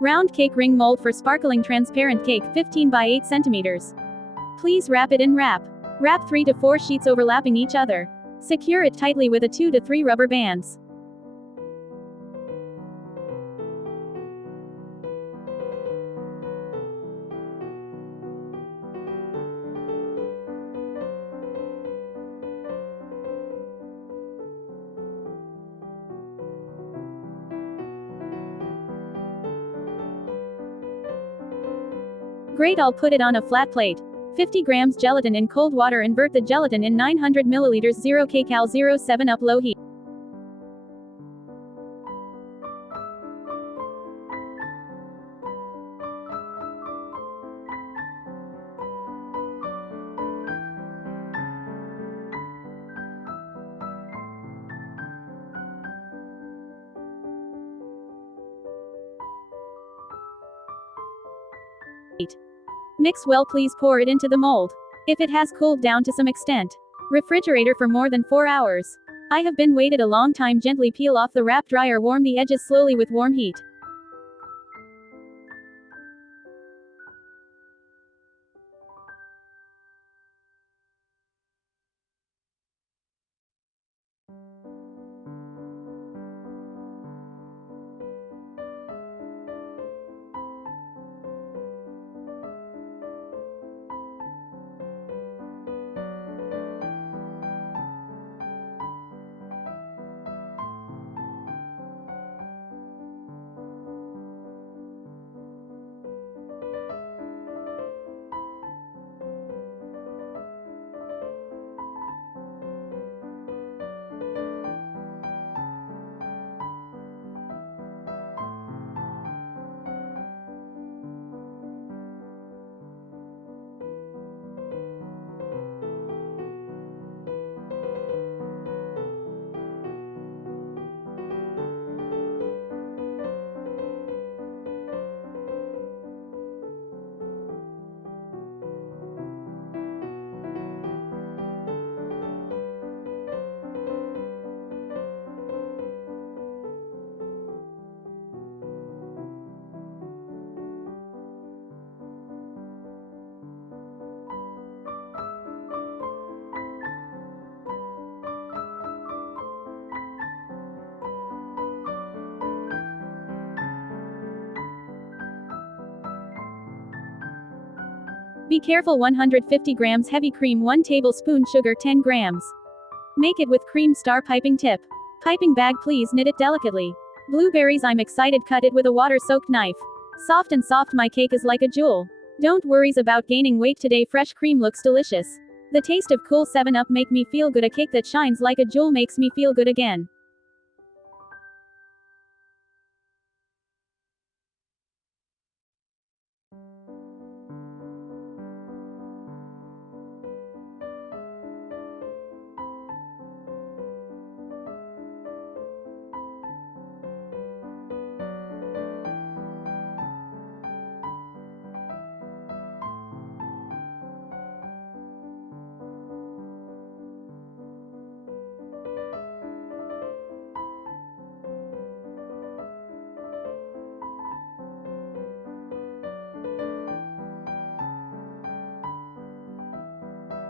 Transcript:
Round cake ring mold for sparkling transparent cake, 15 by 8 centimeters. Please wrap it in wrap. Wrap 3 to 4 sheets overlapping each other. Secure it tightly with a 2 to 3 rubber bands. Great, I'll put it on a flat plate. 50 grams gelatin in cold water. Invert the gelatin in 900 milliliters 0 kcal 07 up low heat. Mix well, please pour it into the mold. If it has cooled down to some extent, refrigerator for more than 4 hours. I have been waited a long time. Gently peel off the wrap, dry or warm the edges slowly with warm heat. Be careful. 150 grams heavy cream, 1 tablespoon sugar, 10 grams. Make it with cream star piping tip. Piping bag, please knit it delicately. Blueberries, I'm excited. Cut it with a water-soaked knife. Soft and soft, my cake is like a jewel. Don't worries about gaining weight today. Fresh cream looks delicious. The taste of cool 7-Up make me feel good. A cake that shines like a jewel makes me feel good again.